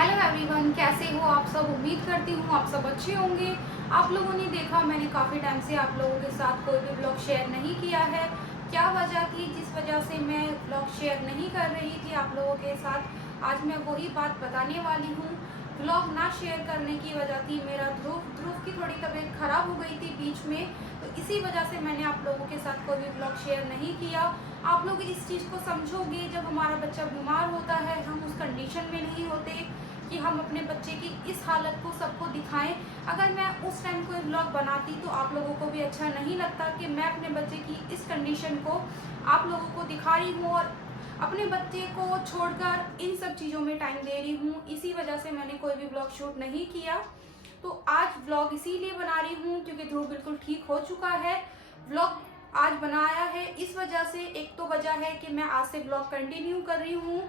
Hello everyone, कैसे हो आप सब। उम्मीद करती हूँ आप सब अच्छे होंगे। आप लोगों ने देखा, मैंने काफ़ी टाइम से आप लोगों के साथ कोई भी ब्लॉग शेयर नहीं किया है। क्या वजह थी जिस वजह से मैं ब्लॉग शेयर नहीं कर रही थी आप लोगों के साथ, आज मैं वही बात बताने वाली हूँ। ब्लॉग ना शेयर करने की वजह थी मेरा ध्रुव की थोड़ी तबीयत ख़राब हो गई थी बीच में, तो इसी वजह से मैंने आप लोगों के साथ कोई भी ब्लॉग शेयर नहीं किया। आप लोग इस चीज़ को समझोगे, जब हमारा बच्चा बीमार होता है, हम उस कंडीशन में नहीं होते कि हम अपने बच्चे की इस हालत को सबको दिखाएं। अगर मैं उस टाइम कोई ब्लॉग बनाती तो आप लोगों को भी अच्छा नहीं लगता कि मैं अपने बच्चे की इस कंडीशन को आप लोगों को दिखा रही हूँ और अपने बच्चे को छोड़कर इन सब चीज़ों में टाइम दे रही हूँ। इसी वजह से मैंने कोई भी ब्लॉग शूट नहीं किया। तो आज ब्लॉग इसीलिए बना रही हूँ क्योंकि ध्रुव बिल्कुल ठीक हो चुका है। ब्लॉग आज बनाया है इस वजह से, एक तो वजह है कि मैं आज से ब्लॉग कंटिन्यू कर रही हूँ।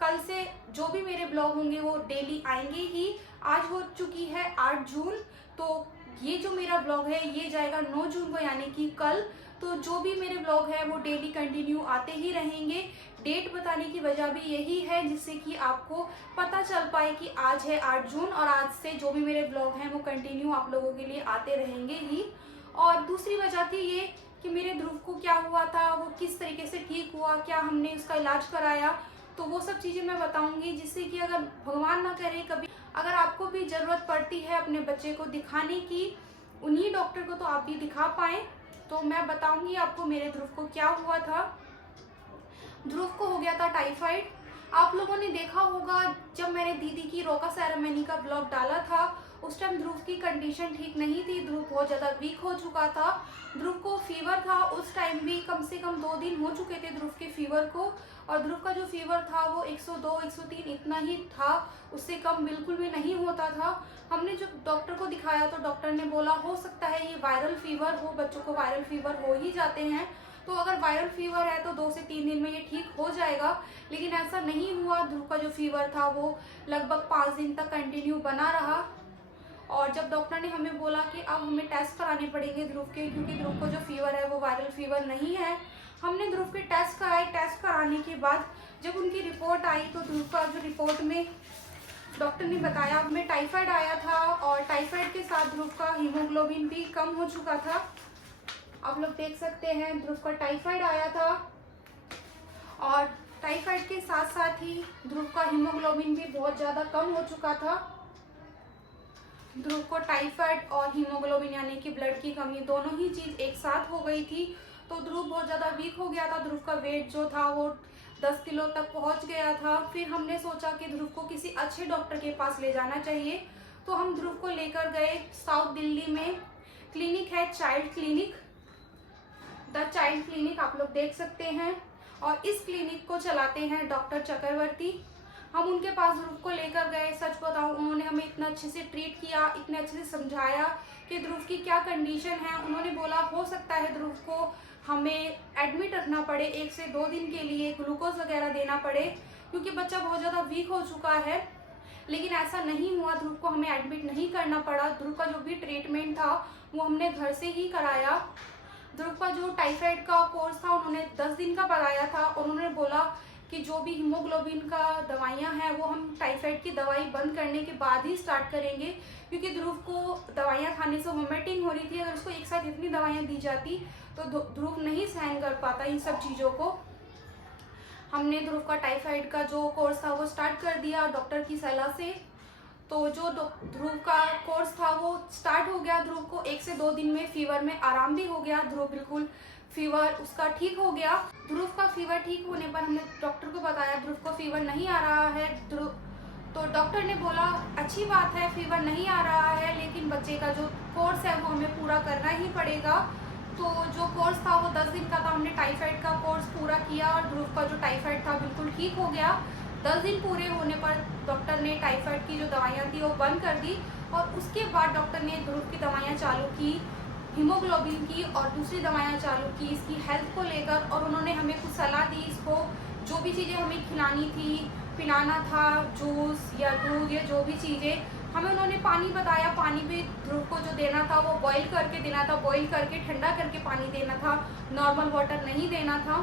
कल से जो भी मेरे ब्लॉग होंगे वो डेली आएंगे ही। आज हो चुकी है 8 जून, तो ये जो मेरा ब्लॉग है ये जाएगा 9 जून को, यानी कि कल। तो जो भी मेरे ब्लॉग है वो डेली कंटिन्यू आते ही रहेंगे। डेट बताने की वजह भी यही है जिससे कि आपको पता चल पाए कि आज है 8 जून और आज से जो भी मेरे ब्लॉग हैं वो कंटिन्यू आप लोगों के लिए आते रहेंगे ही। और दूसरी वजह थी ये कि मेरे ध्रुव को क्या हुआ था, वो किस तरीके से ठीक हुआ, क्या हमने उसका इलाज कराया, तो वो सब चीज़ें मैं बताऊंगी जिससे कि अगर भगवान ना करे कभी अगर आपको भी ज़रूरत पड़ती है अपने बच्चे को दिखाने की, उन्हीं डॉक्टर को तो आप भी दिखा पाएँ। तो मैं बताऊंगी आपको मेरे ध्रुव को क्या हुआ था। ध्रुव को हो गया था टाइफाइड। आप लोगों ने देखा होगा जब मैंने दीदी की रोका सेरेमनी का ब्लॉग डाला था, उस टाइम ध्रुव की कंडीशन ठीक नहीं थी। ध्रुव बहुत ज़्यादा वीक हो चुका था। ध्रुव को फीवर था, उस टाइम भी कम से कम 2 दिन हो चुके थे ध्रुव के फीवर को। और ध्रुव का जो फीवर था वो 102 103 इतना ही था, उससे कम बिल्कुल भी नहीं होता था। हमने जब डॉक्टर को दिखाया तो डॉक्टर ने बोला हो सकता है ये वायरल फीवर हो, बच्चों को वायरल फीवर हो ही जाते हैं, तो अगर वायरल फीवर है तो 2 से 3 दिन में ये ठीक हो जाएगा। लेकिन ऐसा नहीं हुआ। ध्रुव का जो फीवर था वो लगभग 5 दिन तक कंटिन्यू बना रहा। और जब डॉक्टर ने हमें बोला कि अब हमें टेस्ट कराने पड़ेंगे ध्रुव के, क्योंकि ध्रुव को जो फीवर है वो वायरल फीवर नहीं है। हमने ध्रुव के टेस्ट कराए। टेस्ट कराने के बाद जब उनकी रिपोर्ट आई तो ध्रुव का जो रिपोर्ट में डॉक्टर ने बताया हमें टाइफाइड आया था, और टाइफाइड के साथ ध्रुव का हीमोग्लोबिन भी कम हो चुका था। आप लोग देख सकते हैं ध्रुव का टाइफाइड आया था, और टाइफाइड के साथ साथ ही ध्रुव का हीमोग्लोबिन भी बहुत ज़्यादा कम हो चुका था। ध्रुव को टाइफाइड और हीमोग्लोबिन यानी कि ब्लड की कमी, दोनों ही चीज़ एक साथ हो गई थी। तो ध्रुव बहुत ज़्यादा वीक हो गया था। ध्रुव का वेट जो था वो 10 किलो तक पहुंच गया था। फिर हमने सोचा कि ध्रुव को किसी अच्छे डॉक्टर के पास ले जाना चाहिए, तो हम ध्रुव को लेकर गए साउथ दिल्ली में। क्लिनिक है child clinic, the child clinic, आप लोग देख सकते हैं। और इस क्लिनिक को चलाते हैं डॉक्टर चक्रवर्ती। हम उनके पास ध्रुव को लेकर गए। सच बताऊं, उन्होंने हमें इतना अच्छे से ट्रीट किया, इतने अच्छे से समझाया कि ध्रुव की क्या कंडीशन है। उन्होंने बोला हो सकता है ध्रुव को हमें एडमिट रखना पड़े, 1 से 2 दिन के लिए ग्लूकोज वगैरह देना पड़े, क्योंकि बच्चा बहुत ज़्यादा वीक हो चुका है। लेकिन ऐसा नहीं हुआ, ध्रुव को हमें एडमिट नहीं करना पड़ा। ध्रुव का जो भी ट्रीटमेंट था वो हमने घर से ही कराया। ध्रुव का जो टाइफाइड का कोर्स था उन्होंने 10 दिन का बताया था, और उन्होंने बोला कि जो भी हीमोग्लोबिन का दवाइयाँ हैं वो हम टाइफाइड की दवाई बंद करने के बाद ही स्टार्ट करेंगे, क्योंकि ध्रुव को दवाइयाँ खाने से वोमिटिंग हो रही थी। अगर उसको एक साथ इतनी दवाइयाँ दी जाती तो ध्रुव नहीं सहन कर पाता इन सब चीज़ों को। हमने ध्रुव का टाइफाइड का जो कोर्स था वो स्टार्ट कर दिया डॉक्टर की सलाह से। तो जो ध्रुव का कोर्स था वो स्टार्ट हो गया। ध्रुव को 1 से 2 दिन में फीवर में आराम भी हो गया। ध्रुव बिल्कुल फीवर उसका ठीक हो गया। ध्रुव का फीवर ठीक होने पर हमने डॉक्टर को बताया ध्रुव को फीवर नहीं आ रहा है। तो डॉक्टर ने बोला अच्छी बात है, फीवर नहीं आ रहा है, लेकिन बच्चे का जो कोर्स है वो हमें पूरा करना ही पड़ेगा। तो जो कोर्स था वो 10 दिन का था। हमने टाइफाइड का कोर्स पूरा किया और ध्रुव का जो टाइफाइड था बिल्कुल ठीक हो गया। 10 दिन पूरे होने पर डॉक्टर ने टाइफाइड की जो दवाइयाँ थी वो बंद कर दी, और उसके बाद डॉक्टर ने ध्रुव की दवाइयाँ चालू की, हीमोग्लोबिन की और दूसरी दवाइयाँ चालू की इसकी हेल्थ को लेकर। और उन्होंने हमें कुछ सलाह दी, इसको जो भी चीज़ें हमें खिलानी थी, पिलाना था, जूस या दूध या जो भी चीज़ें हमें, उन्होंने पानी बताया। पानी भी ध्रुव को जो देना था वो बॉईल करके देना था, बॉईल करके ठंडा करके पानी देना था, नॉर्मल वाटर नहीं देना था।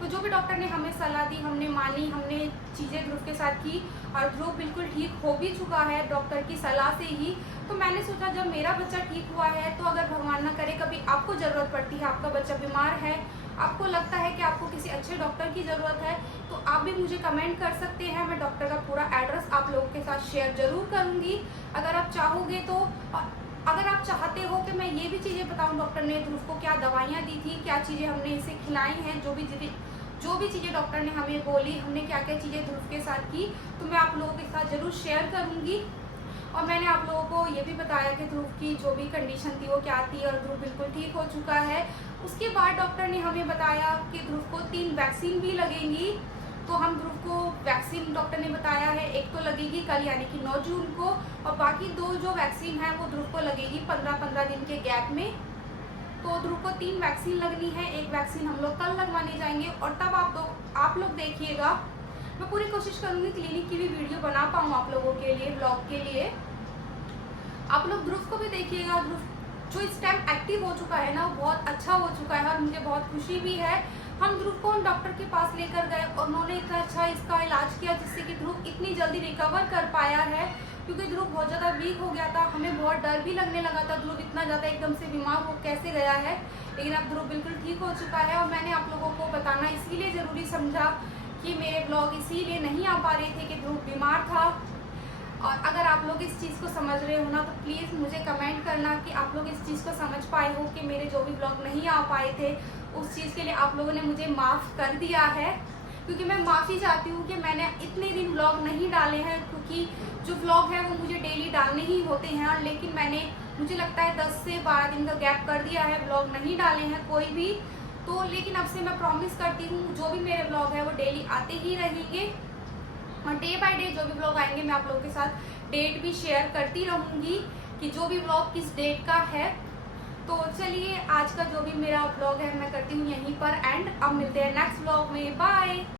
तो जो भी डॉक्टर ने हमें सलाह दी हमने मानी, हमने चीज़ें ध्रुव के साथ की और ध्रुव बिल्कुल ठीक हो भी चुका है डॉक्टर की सलाह से ही। तो मैंने सोचा जब मेरा बच्चा ठीक हुआ है तो अगर भगवान ना करे कभी आपको ज़रूरत पड़ती है, आपका बच्चा बीमार है, आपको लगता है कि आपको किसी अच्छे डॉक्टर की ज़रूरत है, तो आप भी मुझे कमेंट कर सकते हैं। मैं डॉक्टर का पूरा एड्रेस आप लोगों के साथ शेयर ज़रूर करूँगी अगर आप चाहोगे तो। अगर आप चाहते हो कि मैं ये भी चीज़ें बताऊँ डॉक्टर ने ध्रुव को क्या दवाइयाँ दी थी, क्या चीज़ें हमने इसे खिलाई हैं, जो भी चीज़ें डॉक्टर ने हमें बोली, हमने क्या क्या चीज़ें ध्रुव के साथ की, तो मैं आप लोगों के साथ ज़रूर शेयर करूँगी। और मैंने आप लोगों को ये भी बताया कि ध्रुव की जो भी कंडीशन थी वो क्या थी और ध्रुव बिल्कुल ठीक हो चुका है। उसके बाद डॉक्टर ने हमें बताया कि ध्रुव को 3 वैक्सीन भी लगेंगी। तो हम ध्रुव को वैक्सीन डॉक्टर ने बताया है, एक तो लगेगी कल यानी कि 9 जून को, और बाकी 2 जो वैक्सीन है वो ध्रुव को लगेगी 15-15 दिन के गैप में। तो ध्रुव को 3 वैक्सीन लगनी है, एक वैक्सीन हम लोग कल लगवाने जाएंगे। और तब आप लोग देखिएगा, मैं पूरी कोशिश करूँगी क्लिनिक की भी वीडियो बना पाऊँ आप लोगों के लिए, ब्लॉग के लिए। आप लोग ध्रुव को भी देखिएगा। ध्रुव जो इस टाइम एक्टिव हो चुका है ना, वो बहुत अच्छा हो चुका है और मुझे बहुत खुशी भी है। हम ध्रुव को डॉक्टर के पास लेकर गए और उन्होंने इतना अच्छा इसका इलाज किया जिससे कि ध्रुव इतनी जल्दी रिकवर कर पाया है, क्योंकि ध्रुव बहुत ज़्यादा वीक हो गया था। हमें बहुत डर भी लगने लगा था ध्रुव इतना ज़्यादा एकदम से बीमार हो कैसे गया है, लेकिन अब ध्रुव बिल्कुल ठीक हो चुका है। और मैंने आप लोगों को बताना इसीलिए ज़रूरी समझा कि मेरे ब्लॉग इसीलिए नहीं आ पा रहे थे कि ध्रुव बीमार था। और अगर आप लोग इस चीज़ को समझ रहे हो ना, तो प्लीज़ मुझे कमेंट करना कि आप लोग इस चीज़ को समझ पाए हो कि मेरे जो भी ब्लॉग नहीं आ पाए थे उस चीज़ के लिए आप लोगों ने मुझे माफ़ कर दिया है। क्योंकि मैं माफ़ी चाहती हूँ कि मैंने इतने दिन ब्लॉग नहीं डाले हैं, क्योंकि जो ब्लॉग है वो मुझे डेली डालने ही होते हैं, लेकिन मुझे लगता है 10 से 12 दिन का गैप कर दिया है, ब्लॉग नहीं डाले हैं कोई भी। तो लेकिन अब से मैं प्रॉमिस करती हूँ जो भी मेरे ब्लॉग है वो डेली आते ही रहेंगे और डे बाय डे जो भी ब्लॉग आएंगे मैं आप लोगों के साथ डेट भी शेयर करती रहूँगी कि जो भी ब्लॉग किस डेट का है। तो चलिए आज का जो भी मेरा ब्लॉग है मैं करती हूँ यहीं पर एंड। अब मिलते हैं नेक्स्ट ब्लॉग में, बाय।